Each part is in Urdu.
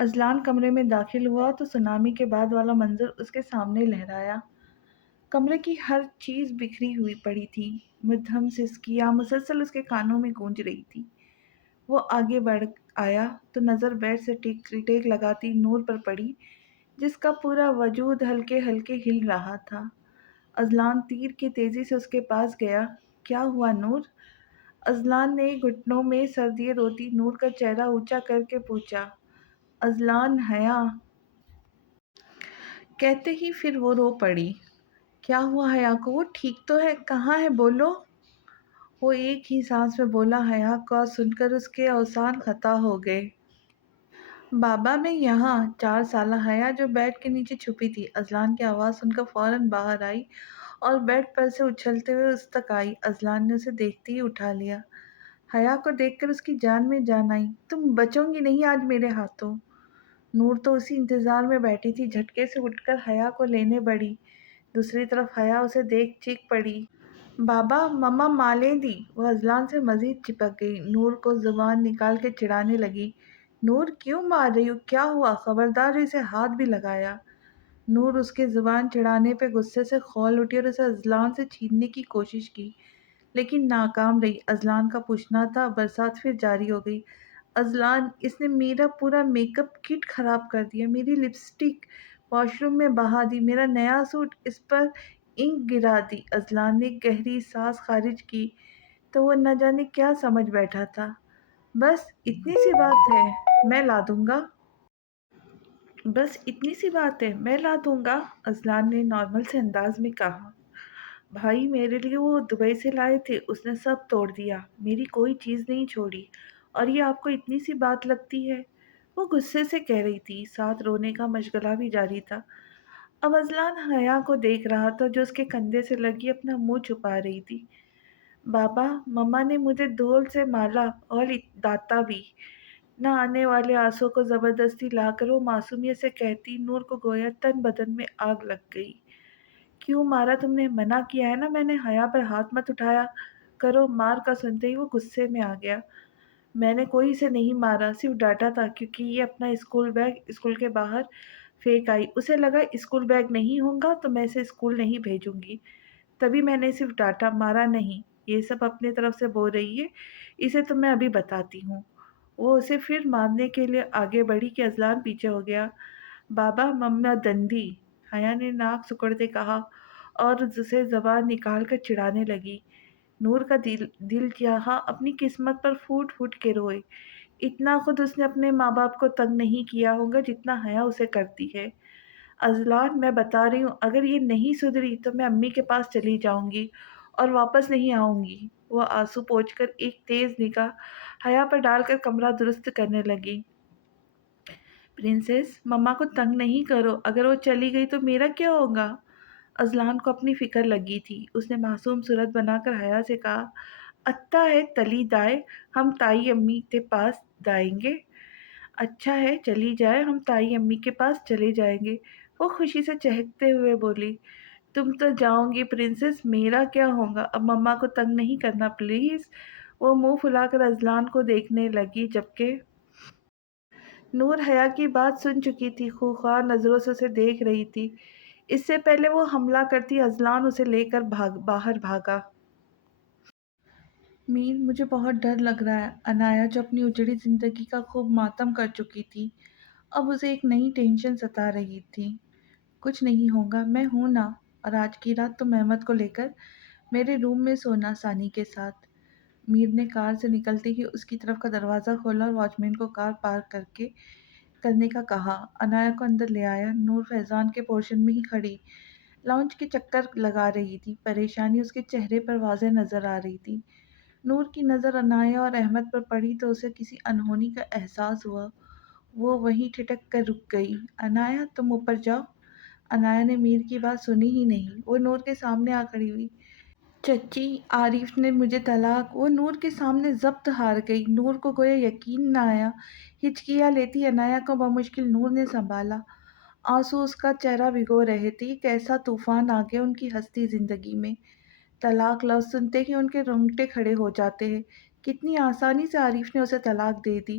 اذلان کمرے میں داخل ہوا تو سونامی کے بعد والا منظر اس کے سامنے لہرایا۔ کمرے کی ہر چیز بکھری ہوئی پڑی تھی، مدھم سسکیاں مسلسل اس کے کانوں میں گونج رہی تھی۔ وہ آگے بڑھ آیا تو نظر بیڈ سے ٹیک لگاتی نور پر پڑی، جس کا پورا وجود ہلکے ہلکے ہل رہا تھا۔ اذلان تیر کی تیزی سے اس کے پاس گیا۔ کیا ہوا نور؟ اذلان نے گھٹنوں میں سر دیے روتی نور کا چہرہ اونچا کر کے پوچھا۔ اذلان حیا کہتے ہی پھر وہ رو پڑی۔ کیا ہوا حیا کو؟ وہ ٹھیک تو ہے، کہاں ہے بولو؟ وہ ایک ہی سانس میں بولا۔ حیا کا سن کر اس کے اوزان خطا ہو گئے۔ بابا میں یہاں۔ 4 سالہ حیا جو بیڈ کے نیچے چھپی تھی، اذلان کی آواز سن کر فوراً باہر آئی اور بیڈ پر سے اچھلتے ہوئے اس تک آئی۔ اذلان نے اسے دیکھتے ہی اٹھا لیا۔ حیا کو دیکھ کر اس کی جان میں جان آئی۔ تم بچو گی نہیں آج میرے ہاتھوں۔ نور تو اسی انتظار میں بیٹھی تھی، جھٹکے سے اٹھ کر حیا کو لینے بڑھی۔ دوسری طرف حیا اسے دیکھ چیخ پڑی۔ بابا مما مالیں دی۔ وہ اذلان سے مزید چپک گئی، نور کو زبان نکال کے چڑھانے لگی۔ نور کیوں مار رہی ہو؟ کیا ہوا؟ خبردار جو اسے ہاتھ بھی لگایا۔ نور اس کے زبان چڑھانے پہ غصے سے کھول اٹھی اور اسے اذلان سے چھیننے کی کوشش کی، لیکن ناکام رہی۔ اذلان کا پوچھنا تھا۔ برسات پھر جاری ہو گئی۔ اذلان، اس نے میرا پورا میک اپ کٹ خراب کر دیا، میری لپسٹک واش روم میں بہا دی، میرا نیا سوٹ، اس پر انک گرا دی۔ اذلان نے گہری سانس خارج کی تو وہ نہ جانے کیا سمجھ بیٹھا تھا۔ بس اتنی سی بات ہے، میں لا دوں گا۔ بس اتنی سی بات ہے، میں لا دوں گا، اذلان نے نارمل سے انداز میں کہا۔ بھائی میرے لیے وہ دبئی سے لائے تھے، اس نے سب توڑ دیا، میری کوئی چیز نہیں چھوڑی، اور یہ آپ کو اتنی سی بات لگتی ہے؟ وہ غصے سے کہہ رہی تھی، ساتھ رونے کا مشغلہ بھی جاری تھا۔ اب اذلان حیا کو دیکھ رہا تھا جو اس کے کندھے سے لگی اپنا منہ چھپا رہی تھی۔ بابا مما نے مجھے دھول سے مالا اور داتا بھی۔ نہ آنے والے آنسوں کو زبردستی لا کر وہ معصومیت سے کہتی نور کو گویا تن بدن میں آگ لگ گئی۔ کیوں مارا تم نے؟ منع کیا ہے نا میں نے، حیا پر ہاتھ مت اٹھایا کرو۔ مار کا سنتے ہی وہ غصے میں آ گیا۔ میں نے کوئی سے نہیں مارا، صرف ڈانٹا تھا کیونکہ یہ اپنا اسکول بیگ اسکول کے باہر پھینک آئی، اسے لگا اسکول بیگ نہیں ہوگا تو میں اسے اسکول نہیں بھیجوں گی، تبھی میں نے صرف ڈانٹا، مارا نہیں۔ یہ سب اپنے طرف سے بول رہی ہے، اسے تو میں ابھی بتاتی ہوں۔ وہ اسے پھر مارنے کے لیے آگے بڑھی کہ اذلان پیچھے ہو گیا۔ بابا مما دندی، حیا نے ناک سکڑتے کہا اور اسے زبان نکال کر چڑھانے لگی۔ نور کا دل چاہا اپنی قسمت پر پھوٹ پھوٹ کے روئے۔ اتنا خود اس نے اپنے ماں باپ کو تنگ نہیں کیا ہوگا جتنا حیا اسے کرتی ہے۔ اذلان میں بتا رہی ہوں، اگر یہ نہیں سدھری تو میں امی کے پاس چلی جاؤں گی اور واپس نہیں آؤں گی۔ وہ آنسو پوچھ کر ایک تیز نگاہ حیا پر ڈال کر کمرہ درست کرنے لگی۔ پرنسس مما کو تنگ نہیں کرو، اگر وہ چلی گئی تو میرا کیا ہوگا؟ اذلان کو اپنی فکر لگی تھی۔ اس نے معصوم صورت بنا کر حیا سے کہا، اتا ہے تلی دائے، ہم تائی امی کے پاس جائیں گے۔ اچھا ہے چلی جائے، ہم تائی امی کے پاس چلے جائیں گے، وہ خوشی سے چہکتے ہوئے بولی۔ تم تو جاؤ گی پرنسس، میرا کیا ہوگا؟ اب مما کو تنگ نہیں کرنا پلیز۔ وہ منہ پھلا کر اذلان کو دیکھنے لگی، جبکہ نور حیا کی بات سن چکی تھی، خوخار نظروں سے اسے دیکھ رہی تھی۔ اس سے پہلے وہ حملہ کرتی اذلان اسے لے کر باہر بھاگا۔ میر مجھے بہت ڈر لگ رہا ہے۔ عنایا جو اپنی اجڑی زندگی کا خوب ماتم کر چکی تھی، اب اسے ایک نئی ٹینشن ستا رہی تھی۔ کچھ نہیں ہوگا، میں ہوں نا، اور آج کی رات تم احمد کو لے کر میرے روم میں سونا ثانی کے ساتھ۔ میر نے کار سے نکلتے ہی اس کی طرف کا دروازہ کھولا اور واچ مین کو کار پارک کرنے کا کہا۔ عنایا کو اندر لے آیا۔ نور فیضان کے پورشن میں ہی کھڑی لاؤنج کے چکر لگا رہی تھی، پریشانی اس کے چہرے پر واضح نظر آ رہی تھی۔ نور کی نظر عنایا اور احمد پر پڑی تو اسے کسی انہونی کا احساس ہوا۔ وہ وہیں ٹھٹک کر رک گئی۔ عنایا تم اوپر جاؤ۔ عنایا نے میر کی بات سنی ہی نہیں، وہ نور کے سامنے آ کھڑی ہوئی۔ چچی عارف نے مجھے طلاق۔ وہ نور کے سامنے ضبط ہار گئی۔ نور کو گویا یقین نہ آیا۔ ہچکیاں لیتی عنایا کو بمشکل نور نے سنبھالا۔ آنسو اس کا چہرہ بھگو رہے تھے۔ ایک ایسا طوفان آ گیا ان کی ہستی زندگی میں، طلاق لفظ سنتے ہی ان کے رونگٹے کھڑے ہو جاتے ہیں۔ کتنی آسانی سے عارف نے اسے طلاق دے دی،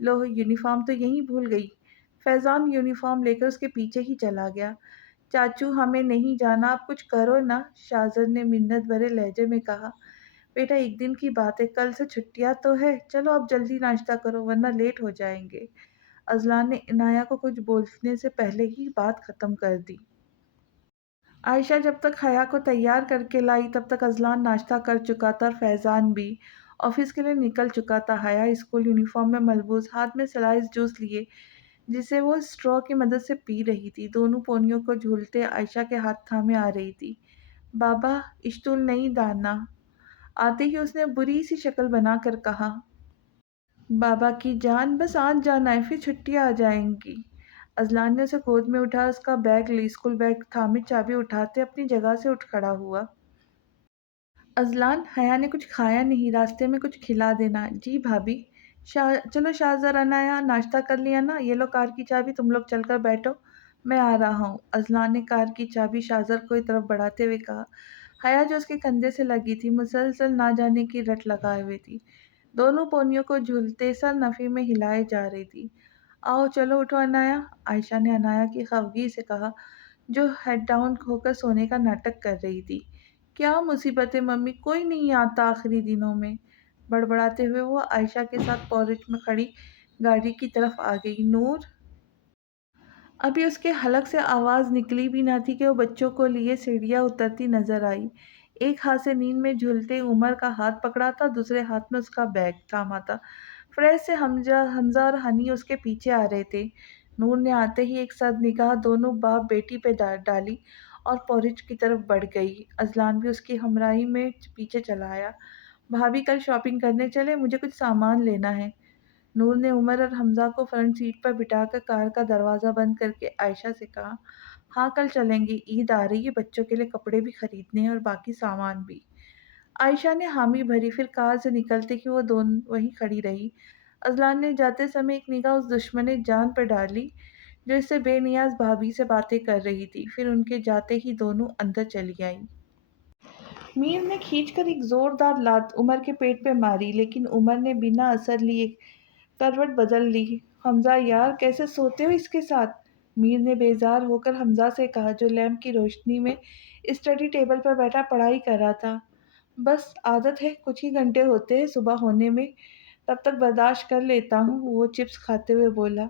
لو یونیفارم تو یہیں بھول گئی۔ فیضان یونیفارم لے کر اس کے پیچھے ہی چلا گیا۔ چاچو ہمیں نہیں جانا، آپ کچھ کرو نا، شاہزر نے منت بھرے لہجے میں کہا۔ بیٹا ایک دن کی بات ہے، کل سے چھٹیاں تو ہے، چلو اب جلدی ناشتہ کرو ورنہ لیٹ ہو جائیں گے۔ اذلان نے عنایہ کو کچھ بولنے سے پہلے ہی بات ختم کر دی۔ عائشہ جب تک حیا کو تیار کر کے لائی تب تک اذلان ناشتہ کر چکا تھا اور فیضان بھی آفس کے لیے نکل چکا تھا۔ حیا اسکول یونیفارم میں ملبوس، ہاتھ میں سلائس جوس لیے جسے وہ اسٹرا کی مدد سے پی رہی تھی، دونوں پونیوں کو جھولتے عائشہ کے ہاتھ تھامے آ رہی تھی۔ بابا اشتول نہیں ڈالنا، آتے ہی اس نے بری سی شکل بنا کر کہا۔ بابا کی جان بس آج جانا ہے، پھر چھٹیاں آ جائیں گی۔ اذلان نے اسے گود میں اٹھا، اس کا بیگ لی، اسکول بیگ تھامے چابی اٹھاتے اپنی جگہ سے اٹھ کھڑا ہوا۔ اذلان، حیا نے کچھ کھایا نہیں، راستے میں کچھ کھلا دینا۔ جی بھابھی۔ چلو شاہزر عنایہ ناشتہ کر لیا نا، یہ لو کار کی چابی، تم لوگ چل کر بیٹھو، میں آ رہا ہوں۔ اذلان نے کار کی چابی شاہزر کو طرف بڑھاتے ہوئے کہا۔ حیا جو اس کے کندھے سے لگی تھی مسلسل نہ جانے کی رٹ لگائے ہوئے تھی، دونوں پونیوں کو جھولتے سر نفی میں ہلائے جا رہی تھی۔ آؤ چلو اٹھو عنایہ، عائشہ نے عنایہ کی خفگی سے کہا جو ہیڈ ڈاؤن ہو کر سونے کا ناٹک کر رہی تھی۔ کیا مصیبت ہے ممی، کوئی نہیں آتا آخری دنوں میں، بڑبڑاتے ہوئے وہ عائشہ کے ساتھ پورچ میں کھڑی گاڑی کی طرف آ گئی۔ نور ابھی اس کے حلق سے آواز نکلی بھی نہ تھی کہ وہ بچوں کو لیے سیڑھیاں اترتی نظر آئی۔ ایک ہاتھ سے نیند میں جھولتے عمر کا ہاتھ پکڑا تھا، دوسرے ہاتھ میں اس کا بیگ تھاما تھا۔ فریش سے حمزہ اور ہنی اس کے پیچھے آ رہے تھے۔ نور نے آتے ہی ایک ساتھ نگاہ دونوں باپ بیٹی پہ ڈالی اور پورچ کی طرف بڑھ گئی۔ اذلان بھی اس کی ہمراہی میں پیچھے چلا آیا۔ بھابھی کل شاپنگ کرنے چلے، مجھے کچھ سامان لینا ہے۔ نور نے عمر اور حمزہ کو فرنٹ سیٹ پر بٹھا کر کار کا دروازہ بند کر کے عائشہ سے کہا۔ ہاں کل چلیں گے، عید آ رہی ہے، بچوں کے لیے کپڑے بھی خریدنے ہیں اور باقی سامان بھی۔ عائشہ نے حامی بھری، پھر کار سے نکلتے ہی وہ دونوں وہیں کھڑی رہی۔ اذلان نے جاتے سمے ایک نگاہ اس دشمن جان پر ڈالی جو اس سے بے نیاز بھابھی سے باتیں کر رہی تھی، پھر ان کے جاتے ہی دونوں اندر چلی آئیں۔ میر نے کھینچ کر ایک زوردار لات عمر کے پیٹ پہ ماری، لیکن عمر نے بنا اثر لیے کروٹ بدل لی۔ حمزہ یار کیسے سوتے ہو اس کے ساتھ؟ میر نے بیزار ہو کر حمزہ سے کہا جو لیمپ کی روشنی میں اسٹڈی ٹیبل پر بیٹھا پڑھائی کر رہا تھا۔ بس عادت ہے، کچھ ہی گھنٹے ہوتے ہیں صبح ہونے میں، تب تک برداشت کر لیتا ہوں، وہ چپس کھاتے ہوئے بولا۔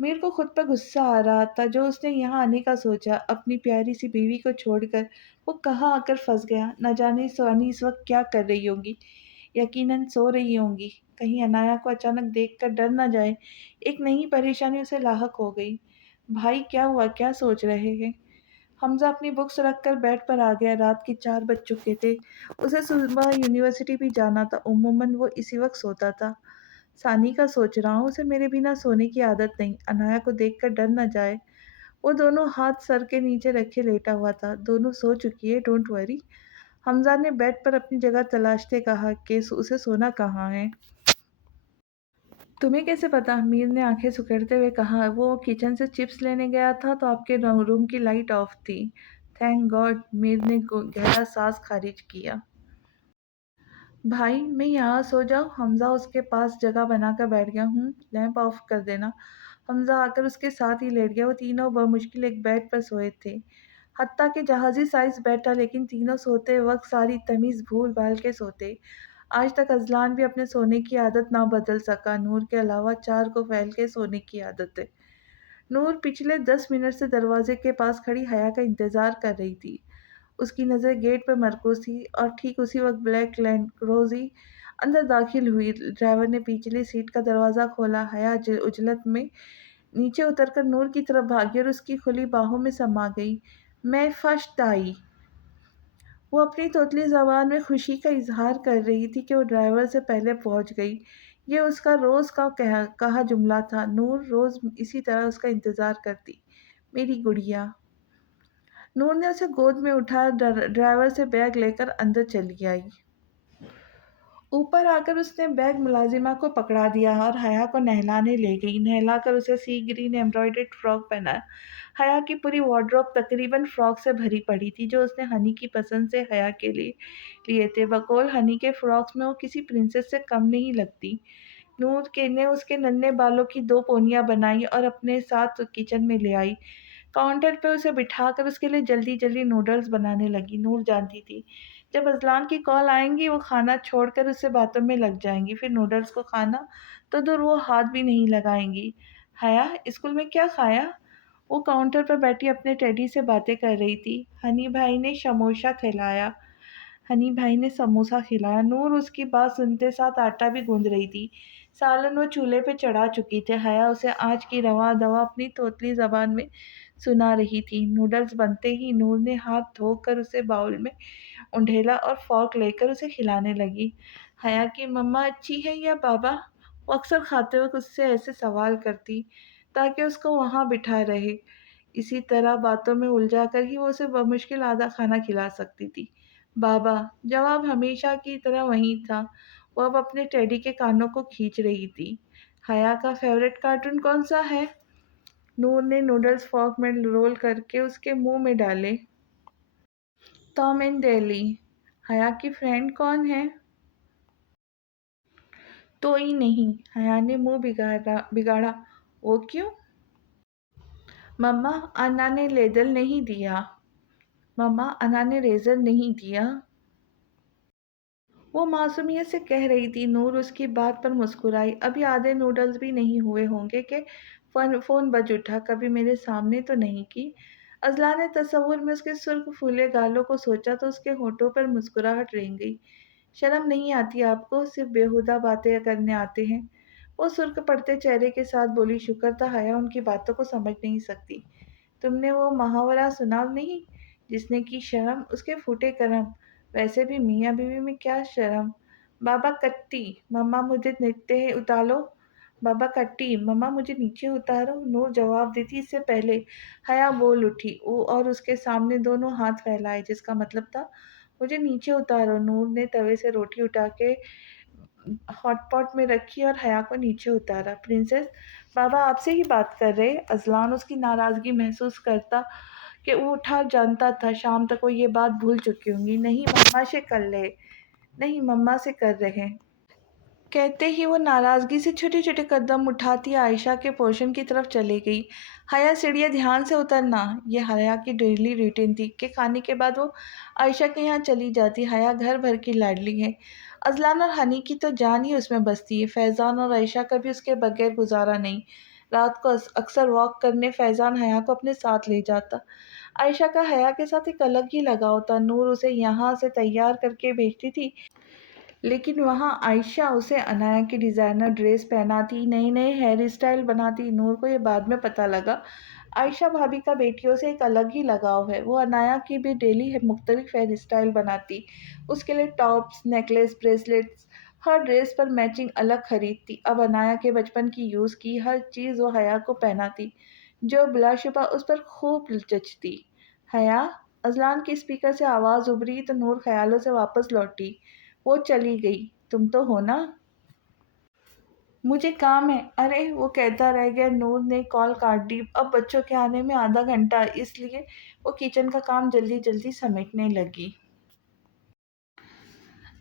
میر کو خود پر غصہ آ رہا تھا جو اس نے یہاں آنے کا سوچا، اپنی پیاری سی بیوی کو چھوڑ کر وہ کہاں آ کر پھنس گیا۔ نہ جانے سوانی اس وقت کیا کر رہی ہوں گی، یقیناً سو رہی ہوں گی، کہیں عنایہ کو اچانک دیکھ کر ڈر نہ جائے۔ ایک نئی پریشانی اسے لاحق ہو گئی۔ بھائی کیا ہوا، کیا سوچ رہے ہیں؟ حمزہ اپنی بکس رکھ کر بیڈ پر آ گیا، رات کے 4 بج چکے تھے، اسے صبح یونیورسٹی بھی جانا تھا، عموماً وہ اسی وقت سوتا تھا۔ ثانی کا سوچ رہا ہوں، اسے میرے بنا سونے کی عادت نہیں، عنایہ کو دیکھ کر ڈر نہ جائے۔ وہ دونوں ہاتھ سر کے نیچے رکھے لیٹا ہوا تھا۔ دونوں سو چکی ہے، ڈونٹ وری، حمزہ نے بیڈ پر اپنی جگہ تلاشتے کہا کہ اسے سونا کہاں ہے۔ تمہیں کیسے پتا؟ میر نے آنکھیں سکیڑتے ہوئے کہا۔ وہ کچن سے چپس لینے گیا تھا تو آپ کے روم کی لائٹ آف تھی۔ تھینک گاڈ، میر نے گہرا سانس خارج کیا۔ بھائی میں یہاں سو جاؤں؟ حمزہ اس کے پاس جگہ بنا کر بیٹھ گیا۔ لیمپ آف کر دینا۔ حمزہ آ کر اس کے ساتھ ہی لیٹ گیا۔ وہ تینوں بمشکل ایک بیڈ پر سوئے تھے، حتیٰ کہ جہازی سائز بیڈ تھا، لیکن تینوں سوتے وقت ساری تمیز بھول بھال کے سوتے۔ آج تک اذلان بھی اپنے سونے کی عادت نہ بدل سکا۔ نور کے علاوہ 4 کو پھیل کے سونے کی عادت ہے۔ نور پچھلے 10 منٹ سے دروازے کے پاس کھڑی حیا کا انتظار کر رہی تھی، اس کی نظر گیٹ پر مرکوز تھی، اور ٹھیک اسی وقت بلیک لینڈ کروزر اندر داخل ہوئی۔ ڈرائیور نے پچھلی سیٹ کا دروازہ کھولا۔ حیا عجلت میں نیچے اتر کر نور کی طرف بھاگی اور اس کی کھلی باہوں میں سما گئی۔ میں فرسٹ آئی۔ وہ اپنی توتلی زبان میں خوشی کا اظہار کر رہی تھی کہ وہ ڈرائیور سے پہلے پہنچ گئی۔ یہ اس کا روز کا کہا جملہ تھا۔ نور روز اسی طرح اس کا انتظار کرتی، میری گڑیا۔ نور نے اسے گود میں اٹھا ڈرائیور سے بیگ لے کر اندر چلی آئی۔ اوپر آ کر اس نے بیگ ملازمہ کو پکڑا دیا اور حیا کو نہلانے لے گئی۔ نہلا کر اسے سی گرین ایمبرائڈرڈ فراک پہنایا۔ حیا کی پوری وارڈروب تقریباً فراک سے بھری پڑی تھی جو اس نے ہنی کی پسند سے حیا کے لیے تھے۔ بقول ہنی کے فراکس میں وہ کسی پرنسس سے کم نہیں لگتی، نور کے نے اس کے ننھے بالوں کی 2 پونیاں بنائی اور اپنے ساتھ کچن میں لے آئی۔ کاؤنٹر پہ اسے بٹھا کر اس کے لیے جلدی جلدی نوڈلز بنانے لگی۔ نور جانتی تھی جب اذلان کی کال آئیں گی وہ کھانا چھوڑ کر اس سے باتوں میں لگ جائیں گی، پھر نوڈلز کو کھانا تو دور وہ ہاتھ بھی نہیں لگائیں گی۔ حیا اسکول میں کیا کھایا؟ وہ کاؤنٹر پر بیٹھی اپنے ٹیڈی سے باتیں کر رہی تھی۔ ہنی بھائی نے سموسہ کھلایا۔ ہنی بھائی نے سموسہ کھلایا۔ نور اس کی بات سنتے ساتھ آٹا بھی گوندھ رہی تھی۔ سالن وہ چولہے پہ چڑھا چکی تھی۔ حیا اسے آج کی رواں دوا اپنی توتلی زبان میں سنا رہی تھی۔ نوڈلز بنتے ہی نور نے ہاتھ دھو کر اسے باؤل میں انڈھیلا اور فورک لے کر اسے کھلانے لگی۔ حیا کی مما اچھی ہے یا بابا؟ وہ اکثر کھاتے وقت اس سے ایسے سوال کرتی تاکہ اس کو وہاں بٹھا رہے۔ اسی طرح باتوں میں الجھا کر ہی وہ اسے بمشکل آدھا کھانا کھلا سکتی تھی۔ بابا جواب ہمیشہ کی طرح وہی تھا۔ وہ اب اپنے ٹیڈی کے کانوں کو کھینچ رہی تھی۔ حیا کا فیورٹ کارٹون کون سا ہے؟ نور نے نوڈلز فورک میں رول کر کے اس کے منہ میں ڈالے۔ ٹام اینڈ جیری۔ حیا کی فرینڈ کون ہے؟ توئی نہیں۔ حیا نے منہ بگاڑا۔ وہ کیوں؟ مما انا نے لیڈل نہیں دیا۔ مما انا نے ریزر نہیں دیا۔ وہ معصومیت سے کہہ رہی تھی۔ نور اس کی بات پر مسکرائی۔ ابھی آدھے نوڈلز بھی نہیں ہوئے ہوں گے کہ فون بج اٹھا۔ کبھی میرے سامنے تو نہیں کی؟ اذلان نے تصور میں اس کے سرخ پھولے گالوں کو سوچا تو اس کے ہونٹوں پر مسکراہٹ رنگ گئی۔ شرم نہیں آتی آپ کو؟ صرف بیہودہ باتیں کرنے آتے ہیں؟ وہ سرخ پڑتے چہرے کے ساتھ بولی۔ شکر تھا حیا ان کی باتوں کو سمجھ نہیں سکتی۔ تم نے وہ محاورہ سنا نہیں؟ جس نے کی شرم اس کے پھوٹے کرم۔ ویسے بھی میاں بیوی میں کیا شرم؟ بابا کٹی مما مجھے نیچے اتارو۔ بابا کٹی مما مجھے نیچے اتارو۔ نور جواب دیتی اس سے پہلے حیا بول اٹھی اور اس کے سامنے دونوں ہاتھ پھیلائے، جس کا مطلب تھا مجھے نیچے اتارو۔ نور نے توے سے روٹی اٹھا کے ہاٹ پاٹ میں رکھی اور حیا کو نیچے اتارا۔ پرنسس بابا آپ سے ہی بات کر رہے۔ اذلان اس کی ناراضگی محسوس کرتا کہ وہ اٹھا جانتا تھا شام تک وہ یہ بات بھول چکی ہوں گی۔ نہیں مما سے کر لے۔ نہیں مما سے کر رہے۔ کہتے ہی وہ ناراضگی سے چھوٹے چھوٹے قدم اٹھاتی عائشہ کے پورشن کی طرف چلی گئی۔ حیا سیڑھیاں دھیان سے اترنا۔ یہ حیا کی ڈیلی روٹین تھی کہ کھانے کے بعد وہ عائشہ کے یہاں چلی جاتی۔ حیا گھر بھر کی لاڈلی ہے۔ اذلان اور ہنی کی تو جان ہی اس میں بستی ہے۔ فیضان اور عائشہ کا بھی اس کے بغیر گزارا نہیں۔ رات کو اکثر واک کرنے فیضان حیا کو اپنے ساتھ لے جاتا۔ عائشہ کا حیا کے ساتھ ایک الگ ہی لگاؤ تھا۔ نور اسے یہاں سے تیار کر کے بھیجتی تھی لیکن وہاں عائشہ اسے عنایا کی ڈیزائنر ڈریس پہناتی، نئے نئے ہیئر اسٹائل بناتی۔ نور کو یہ بعد میں پتہ لگا عائشہ بھابھی کا بیٹیوں سے ایک الگ ہی لگاؤ ہے۔ وہ عنایا کی بھی ڈیلی مختلف ہیئر اسٹائل بناتی، اس کے لیے ٹاپس، نیکلیس، بریسلیٹس، ہر ڈریس پر میچنگ الگ خریدتی۔ اب عنایا کے بچپن کی یوز کی ہر چیز وہ حیا کو پہناتی جو بلا شبہ اس پر خوب جچتی۔ حیا اذلان کی اسپیکر سے آواز ابھری تو نور خیالوں سے واپس لوٹی۔ وہ چلی گئی۔ تم تو ہو نا؟ مجھے کام ہے۔ ارے وہ کہتا رہ گیا۔ نور نے کال کاٹ دی۔ اب بچوں کے آنے میں آدھا گھنٹہ، اس لیے وہ کچن کا کام جلدی جلدی سمیٹنے لگی۔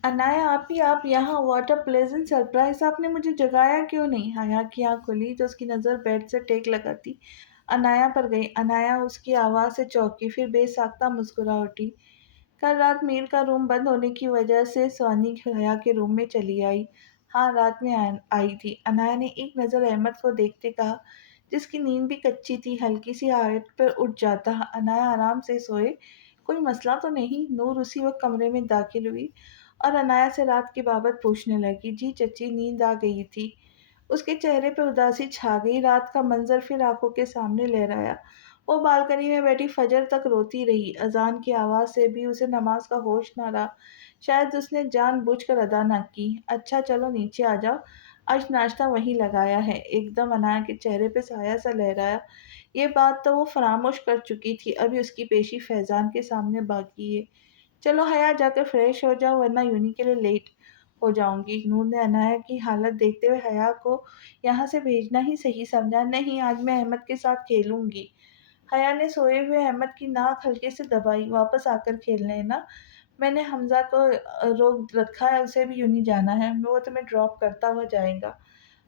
عنایا آپی آپ یہاں؟ What a pleasant surprise! آپ نے مجھے جگایا کیوں نہیں؟ حیا کی آنکھ کھلی تو اس کی نظر بیڈ سے ٹیک لگاتی عنایا پر گئی۔ عنایا اس کی آواز سے چونکی، پھر بے ساختہ مسکرا اٹھی۔ کل رات میر کا روم بند ہونے کی وجہ سے سوانی حیا کے روم میں چلی آئی۔ ہاں رات میں آئی تھی۔ عنایا نے ایک نظر احمد کو دیکھتے کہا، جس کی نیند بھی کچی تھی۔ ہلکی سی آہٹ پر اٹھ جاتا۔ عنایا آرام سے سوئے، کوئی مسئلہ تو نہیں؟ نور اسی وقت کمرے میں داخل ہوئی اور عنایا سے رات کی بابت پوچھنے لگی۔ جی چچی نیند آ گئی تھی۔ اس کے چہرے پہ اداسی چھا گئی۔ رات کا منظر پھر آنکھوں کے سامنے لہرایا۔ وہ بالکنی میں بیٹھی فجر تک روتی رہی۔ اذان کی آواز سے بھی اسے نماز کا ہوش نہ رہا۔ شاید اس نے جان بوجھ کر ادا نہ کی۔ اچھا چلو نیچے آ جاؤ، آج ناشتہ وہیں لگایا ہے۔ ایک دم عنایا کے چہرے پہ سایہ سا لہرایا۔ یہ بات تو وہ فراموش کر چکی تھی، ابھی اس کی پیشی فیضان کے سامنے باقی ہے۔ چلو حیا جا کر فریش ہو جاؤ ورنہ یونی کے لیے لیٹ ہو جاؤں گی۔ نور نے عنایا کی حالت دیکھتے ہوئے حیا کو یہاں سے بھیجنا ہی صحیح سمجھا۔ نہیں آج میں احمد کے ساتھ کھیلوں گی۔ حیا نے سوئے ہوئے احمد کی ناک ہلکے سے دبائی۔ واپس آ کر کھیل لینا، میں نے حمزہ کو روک رکھا ہے، اسے بھی یونی جانا ہے، وہ تمہیں ڈراپ کرتا ہوا جائے گا۔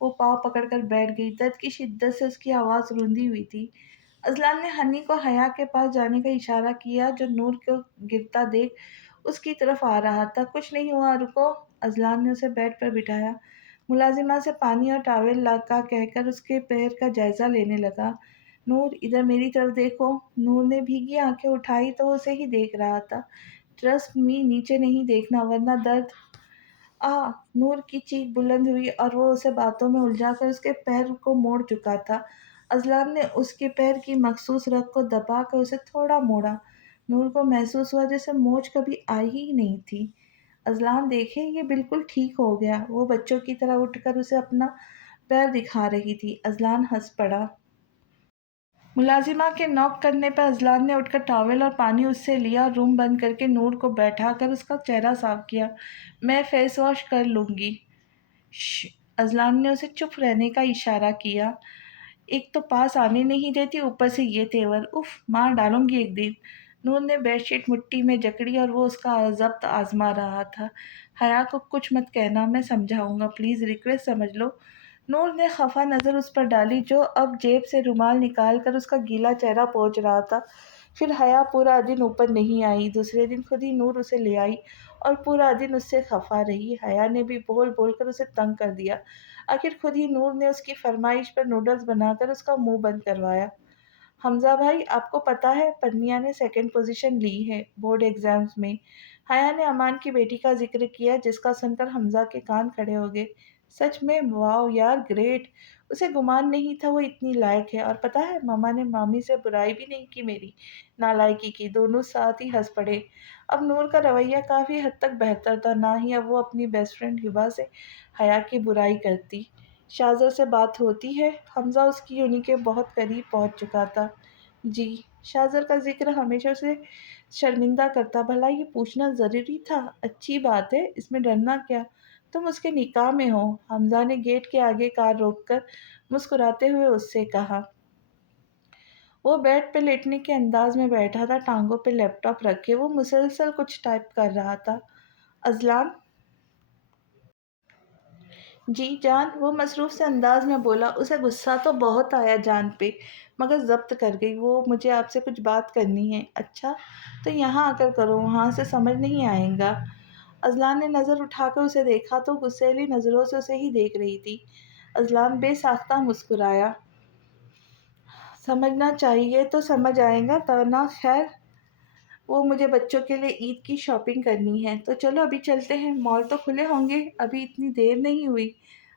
وہ پاؤں پکڑ کر بیٹھ گئی، درد کی شدت سے اس کی آواز روندی ہوئی تھی۔ ازلان نے ہنی کو حیا کے پاس جانے کا اشارہ کیا جو نور کو گرتا دیکھ اس کی طرف آ رہا تھا۔ کچھ نہیں ہوا، رکو۔ ازلان نے اسے بیڈ پر بٹھایا، ملازمہ سے پانی اور ٹاول لا کا کہہ کر اس کے پیر کا جائزہ لینے لگا۔ نور ادھر میری طرف دیکھو۔ نور نے بھیگی آنکھیں اٹھائی تو وہ اسے ہی دیکھ رہا تھا۔ ٹرسٹ می، نیچے نہیں دیکھنا ورنہ درد۔ نور کی چیخ بلند ہوئی اور وہ اسے باتوں میں الجھا کر اس کے پیر کو موڑ چکا تھا۔ ازلان نے اس کے پیر کی مخصوص رگ کو دبا کر اسے تھوڑا موڑا۔ نور کو محسوس ہوا جیسے موچ کبھی آئی ہی نہیں تھی۔ ازلان دیکھے، یہ بالکل ٹھیک ہو گیا۔ وہ بچوں کی طرح اٹھ کر اسے اپنا پیر دکھا رہی تھی۔ ازلان ہنس پڑا۔ ملازمہ کے نوک کرنے پر ازلان نے اٹھ کر ٹاول اور پانی اس سے لیا اور روم بند کر کے نور کو بیٹھا کر اس کا چہرہ صاف کیا۔ میں فیس واش کر لوں گی۔ شش۔ ازلان نے اسے چپ رہنے کا اشارہ کیا۔ ایک تو پاس آنے نہیں دیتی، اوپر سے یہ تیور، اف، مار ڈالوں گی ایک دن۔ نور نے بیڈ شیٹ مٹھی میں جکڑی اور وہ اس کا ضبط آزما رہا تھا۔ حیا کو کچھ مت کہنا، میں سمجھاؤں گا، پلیز، ریکویسٹ سمجھ لو۔ نور نے خفا نظر اس پر ڈالی جو اب جیب سے رومال نکال کر اس کا گیلا چہرہ پوچھ رہا تھا۔ پھر حیا پورا دن اوپر نہیں آئی۔ دوسرے دن خود ہی نور اسے لے آئی اور پورا دن اس سے خفا رہی۔ حیا نے بھی بول بول کر اسے تنگ کر دیا۔ آخر خود ہی نور نے اس کی فرمائش پر نوڈلز بنا کر اس کا منہ بند کروایا۔ حمزہ بھائی، آپ کو پتہ ہے پرنیا نے سیکنڈ پوزیشن لی ہے بورڈ ایگزامز میں؟ حیا نے امان کی بیٹی کا ذکر کیا جس کا سن کر حمزہ کے کان کھڑے ہو گئے۔ سچ میں؟ واو یار، گریٹ۔ اسے گمان نہیں تھا وہ اتنی لائق ہے۔ اور پتہ ہے ماما نے مامی سے برائی بھی نہیں کی میری نالائکی کی۔ دونوں ساتھ ہی ہنس پڑے۔ اب نور کا رویہ کافی حد تک بہتر تھا، نہ ہی اب وہ اپنی بیسٹ فرینڈ ہبا سے حیا کی برائی کرتی۔ شاذر سے بات ہوتی ہے؟ حمزہ اس کی یونی کے بہت قریب پہنچ چکا تھا۔ جی۔ شاذر کا ذکر ہمیشہ اسے شرمندہ کرتا۔ بھلا یہ پوچھنا ضروری تھا؟ اچھی بات ہے، اس میں ڈرنا کیا؟ تم اس کے نکاح میں ہو۔ حمزہ نے گیٹ کے آگے کار روک کر مسکراتے ہوئے اس سے کہا۔ وہ بیڈ پہ لیٹنے کے انداز میں بیٹھا تھا، ٹانگوں پہ لیپ ٹاپ رکھے۔ وہ مسلسل کچھ ٹائپ کر رہا تھا۔ ازلان؟ جی جان، وہ مصروف سے انداز میں بولا۔ اسے غصہ تو بہت آیا جان پہ، مگر ضبط کر گئی۔ وہ مجھے آپ سے کچھ بات کرنی ہے۔ اچھا، تو یہاں آ کر کرو، وہاں سے سمجھ نہیں آئے گا۔ ازلان نے نظر اٹھا کر اسے دیکھا تو غصیلی نظروں سے اسے ہی دیکھ رہی تھی۔ ازلان بے ساختہ مسکرایا۔ سمجھنا چاہیے تو سمجھ آئے گا نا۔ خیر، وہ مجھے بچوں کے لیے عید کی شاپنگ کرنی ہے، تو چلو ابھی چلتے ہیں۔ مال تو کھلے ہوں گے، ابھی اتنی دیر نہیں ہوئی۔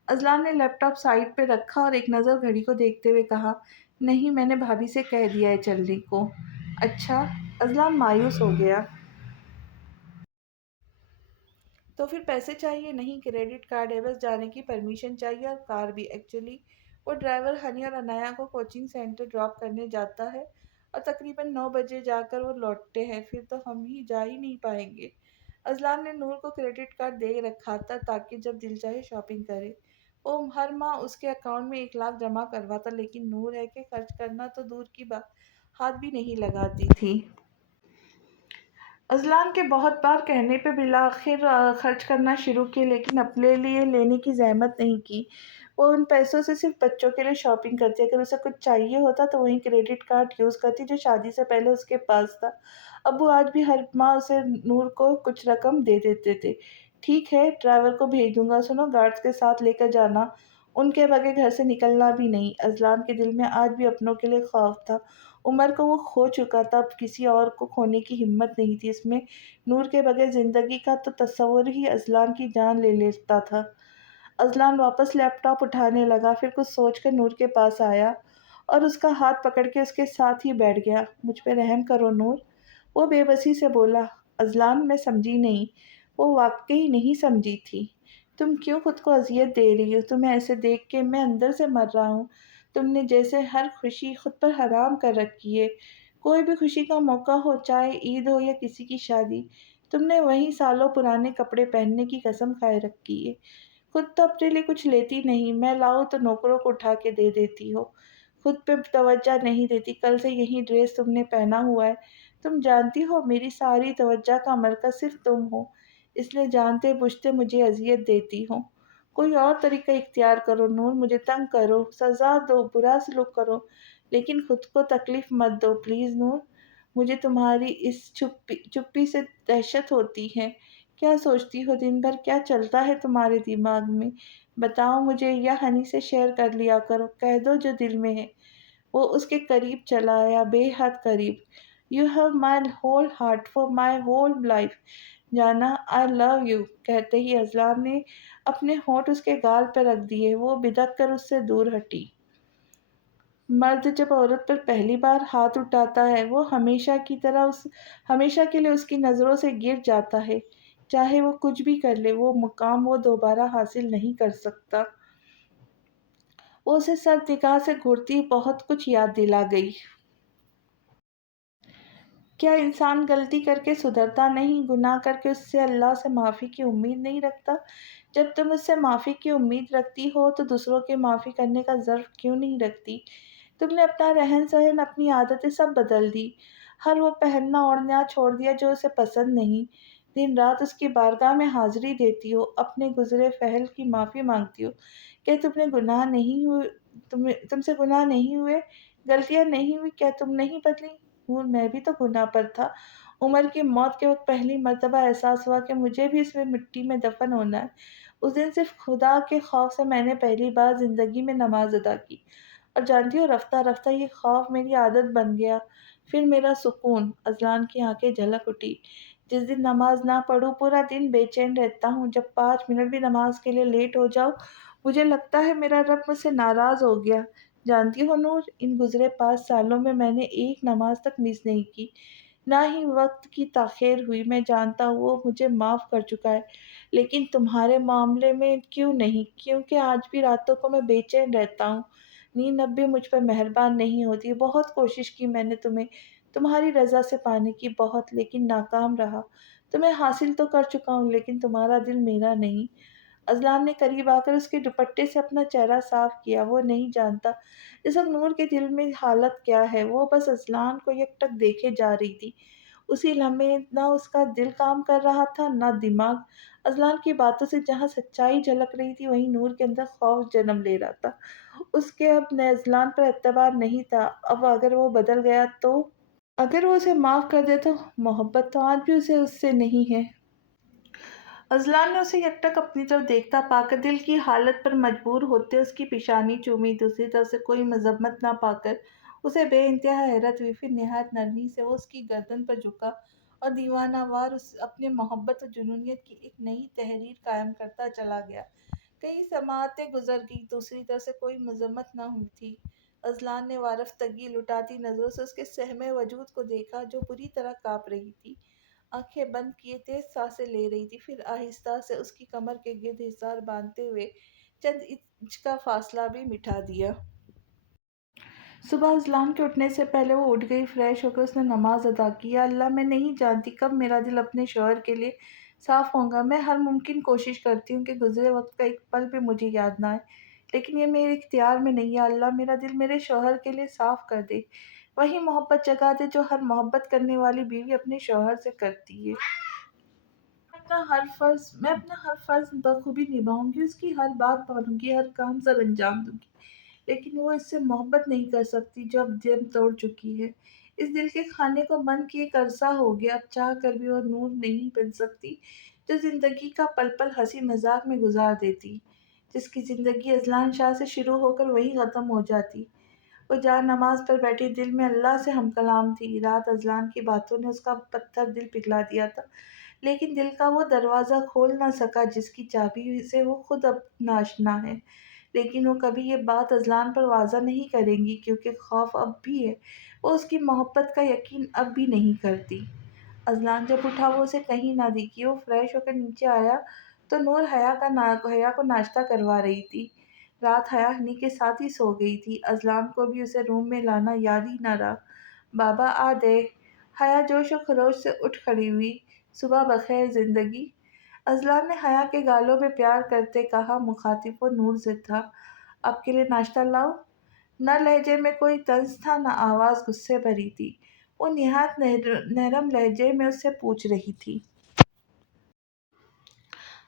ازلان نے لیپ ٹاپ سائڈ پہ رکھا اور ایک نظر گھڑی کو دیکھتے ہوئے کہا، نہیں، میں نے بھابھی سے کہہ دیا ہے چلنے کو۔ اچھا؟ ازلان مایوس ہو گیا۔ تو پھر پیسے چاہیے؟ نہیں، کریڈٹ کارڈ ہے، بس جانے کی پرمیشن چاہیے اور کار بھی۔ ایکچولی وہ ڈرائیور ہنی اور انایا کو کوچنگ سینٹر ڈراپ کرنے جاتا ہے اور تقریباً 9 بجے جا کر وہ لوٹتے ہیں، پھر تو ہم ہی جا ہی نہیں پائیں گے۔ ازلان نے نور کو کریڈٹ کارڈ دے رکھا تھا تاکہ جب دل چاہے شاپنگ کرے۔ وہ ہر ماہ اس کے اکاؤنٹ میں 1 لاکھ جمع کرواتا، لیکن نور ہے کہ خرچ کرنا تو دور کی بات، ہاتھ بھی نہیں لگاتی تھی۔ ازلان کے بہت بار کہنے پہ بالآخر خرچ کرنا شروع کیے، لیکن اپنے لیے لینے کی زحمت نہیں کی۔ وہ ان پیسوں سے صرف بچوں کے لیے شاپنگ کرتی، اگر اسے کچھ چاہیے ہوتا تو وہی کریڈٹ کارڈ یوز کرتی جو شادی سے پہلے اس کے پاس تھا۔ ابو آج بھی ہر ماہ اسے نور کو کچھ رقم دے دیتے تھے۔ ٹھیک ہے، ڈرائیور کو بھیج دوں گا۔ سنو، گارڈز کے ساتھ لے کر جانا، ان کے بغیر گھر سے نکلنا بھی نہیں۔ ازلان کے دل میں آج بھی اپنوں کے لیے خوف تھا۔ عمر کو وہ کھو چکا تھا، اب کسی اور کو کھونے کی ہمت نہیں تھی۔ اس میں نور کے بغیر زندگی کا تو تصور ہی ازلان کی جان لے لیتا تھا۔ ازلان واپس لیپ ٹاپ اٹھانے لگا، پھر کچھ سوچ کر نور کے پاس آیا اور اس کا ہاتھ پکڑ کے اس کے ساتھ ہی بیٹھ گیا۔ مجھ پہ رحم کرو نور، وہ بے بسی سے بولا۔ ازلان، میں سمجھی نہیں۔ وہ واقعی نہیں سمجھی تھی۔ تم کیوں خود کو اذیت دے رہی ہو؟ تمہیں ایسے دیکھ کے میں اندر سے مر رہا ہوں۔ تم نے جیسے ہر خوشی خود پر حرام کر رکھی ہے۔ کوئی بھی خوشی کا موقع ہو، چاہے عید ہو یا کسی کی شادی، تم نے وہی سالوں پرانے کپڑے پہننے کی قسم کھائے رکھی ہے۔ خود تو اپنے لیے کچھ لیتی نہیں، میں لاؤں تو نوکروں کو اٹھا کے دے دیتی ہو۔ خود پہ توجہ نہیں دیتی۔ کل سے یہی ڈریس تم نے پہنا ہوا ہے۔ تم جانتی ہو میری ساری توجہ کا مرکز صرف تم ہو، اس لیے جانتے بوجھتے مجھے اذیت دیتی ہو۔ کوئی اور طریقہ اختیار کرو نور، مجھے تنگ کرو، سزا دو، برا سلوک کرو، لیکن خود کو تکلیف مت دو پلیز نور۔ مجھے تمہاری اس چپی سے دہشت ہوتی ہے۔ کیا سوچتی ہو دن بھر؟ کیا چلتا ہے تمہارے دماغ میں؟ بتاؤ مجھے، یا ہنی سے شیئر کر لیا کرو، کہہ دو جو دل میں ہے۔ وہ اس کے قریب چلا آیا، بے حد قریب۔ You have my whole heart for my whole life جانا، آئی لو یو۔ کہتے ہی اذلان نے اپنے ہونٹ اس کے گال پہ رکھ دیے۔ وہ بدک کر اس سے دور ہٹی۔ مرد جب عورت پر پہلی بار ہاتھ اٹھاتا ہے، وہ ہمیشہ کے لیے اس کی نظروں سے گر جاتا ہے۔ چاہے وہ کچھ بھی کر لے، وہ مقام وہ دوبارہ حاصل نہیں کر سکتا۔ وہ اسے سرد نگاہ سے گھورتی بہت کچھ یاد دلا گئی۔ کیا انسان غلطی کر کے سدھرتا نہیں؟ گناہ کر کے اس سے اللہ سے معافی کی امید نہیں رکھتا؟ جب تم اس سے معافی کی امید رکھتی ہو تو دوسروں کے معافی کرنے کا ظرف کیوں نہیں رکھتی؟ تم نے اپنا رہن سہن، اپنی عادتیں سب بدل دی۔ ہر وہ پہننا اوڑھنا چھوڑ دیا جو اسے پسند نہیں۔ دن رات اس کی بارگاہ میں حاضری دیتی ہو، اپنے گزرے فعل کی معافی مانگتی ہو۔ کہ تم سے گناہ نہیں ہوئے، غلطیاں نہیں ہوئی؟ کیا تم نہیں بدلی؟ نور، میں بھی تو گناہ پر تھا۔ عمر کی موت کے وقت پہلی مرتبہ احساس ہوا کہ مجھے بھی اس میں مٹی میں دفن ہونا ہے۔ اس دن صرف خدا کے خوف سے میں نے پہلی بار زندگی میں نماز ادا کی، اور جانتی ہو رفتہ رفتہ یہ خوف میری عادت بن گیا۔ پھر میرا سکون۔ اذلان کی آنکھیں جھلک اٹھی۔ جس دن نماز نہ پڑھوں پورا دن بے چین رہتا ہوں۔ جب 5 منٹ بھی نماز کے لیے لیٹ ہو جاؤ مجھے لگتا ہے میرا رب مجھ سے ناراض ہو گیا۔ جانتی ہو نور، ان گزرے 5 سالوں میں نے ایک نماز تک مس نہیں کی، نہ ہی وقت کی تاخیر ہوئی۔ میں جانتا ہوں وہ مجھے معاف کر چکا ہے، لیکن تمہارے معاملے میں کیوں نہیں؟ کیونکہ آج بھی راتوں کو میں بے چین رہتا ہوں۔ نیند اب بھی مجھ پر مہربان نہیں ہوتی۔ بہت کوشش کی میں نے تمہیں تمہاری رضا سے پانے کی، بہت، لیکن ناکام رہا۔ تمہیں حاصل تو کر چکا ہوں، لیکن تمہارا دل میرا نہیں۔ اذلان نے قریب آ کر اس کے دوپٹے سے اپنا چہرہ صاف کیا۔ وہ نہیں جانتا اس وقت نور کے دل میں حالت کیا ہے۔ وہ بس اذلان کو یک ٹک دیکھے جا رہی تھی۔ اسی لمحے نہ اس کا دل کام کر رہا تھا نہ دماغ۔ اذلان کی باتوں سے جہاں سچائی جھلک رہی تھی، وہیں نور کے اندر خوف جنم لے رہا تھا۔ اس کے اب نہ اذلان پر اعتبار نہیں تھا۔ اب اگر وہ بدل گیا تو؟ اگر وہ اسے معاف کر دے تو؟ محبت تو آج بھی اس سے نہیں ہے۔ اذلان نے اسے یکٹک اپنی طرف دیکھتا پا کر دل کی حالت پر مجبور ہوتے اس کی پیشانی چومی۔ دوسری طرف سے کوئی مذمت نہ پا کر اسے بے انتہا حیرت ہوئی۔ پھر نہایت نرمی سے وہ اس کی گردن پر جھکا اور دیوانہ وار اپنے محبت و جنونیت کی ایک نئی تحریر قائم کرتا چلا گیا۔ کئی سماعتیں گزر گئیں، دوسری طرف سے کوئی مذمت نہ ہوئی تھی۔ اذلان نے وارفتگی لٹاتی نظروں سے اس کے سہمے وجود کو دیکھا جو بری طرح کانپ رہی تھی، آنکھیں بند کیے تیز سانسیں لے رہی تھی۔ پھر آہستہ سے اس کی کمر کے گرد حصار باندھتے ہوئے چند انچ کا فاصلہ بھی مٹا دیا۔ صبح اذلان کے اٹھنے سے پہلے وہ اٹھ گئی۔ فریش ہو کر اس نے نماز ادا کی۔ یا اللہ، میں نہیں جانتی کب میرا دل اپنے شوہر کے لیے صاف ہوگا۔ میں ہر ممکن کوشش کرتی ہوں کہ گزرے وقت کا ایک پل بھی مجھے یاد نہ آئے، لیکن یہ میرے اختیار میں نہیں۔ یا اللہ، میرا دل میرے شوہر کے لیے صاف کر دے، وہی محبت جگا دے جو ہر محبت کرنے والی بیوی اپنے شوہر سے کرتی ہے۔ میں اپنا ہر فرض بخوبی نبھاؤں گی، اس کی ہر بات مانوں گی، ہر کام سر انجام دوں گی، لیکن وہ اس سے محبت نہیں کر سکتی جو اب جم توڑ چکی ہے۔ اس دل کے خانے کو بند کیے ایک عرصہ ہو گیا۔ اب چاہ کر بھی وہ نور نہیں بن سکتی جو زندگی کا پل پل ہنسی مذاق میں گزار دیتی، جس کی زندگی اذلان شاہ سے شروع ہو کر وہیں ختم ہو جاتی۔ وہ جا نماز پر بیٹھی دل میں اللہ سے ہم کلام تھی۔ رات اذلان کی باتوں نے اس کا پتھر دل پگھلا دیا تھا، لیکن دل کا وہ دروازہ کھول نہ سکا جس کی چابی سے وہ خود اب ناشنا ہے۔ لیکن وہ کبھی یہ بات اذلان پر واضح نہیں کریں گی، کیونکہ خوف اب بھی ہے۔ وہ اس کی محبت کا یقین اب بھی نہیں کرتی۔ اذلان جب اٹھا وہ اسے کہیں نہ دکھی۔ وہ فریش ہو کر نیچے آیا تو نور حیا کو ناشتہ کروا رہی تھی۔ رات حیا ہنی کے ساتھ ہی سو گئی تھی۔ اذلان کو بھی اسے روم میں لانا یاد ہی نہ رہا۔ بابا آ دے۔ حیا جوش و خروش سے اٹھ کھڑی ہوئی۔ صبح بخیر زندگی۔ اذلان نے حیا کے گالوں میں پیار کرتے کہا۔ مخاطب وہ نور سے تھا۔ آپ کے لیے ناشتہ لاؤ؟ نہ لہجے میں کوئی طنز تھا نہ آواز غصے بھری تھی۔ وہ نہایت نرم لہجے میں اس سے پوچھ رہی تھی۔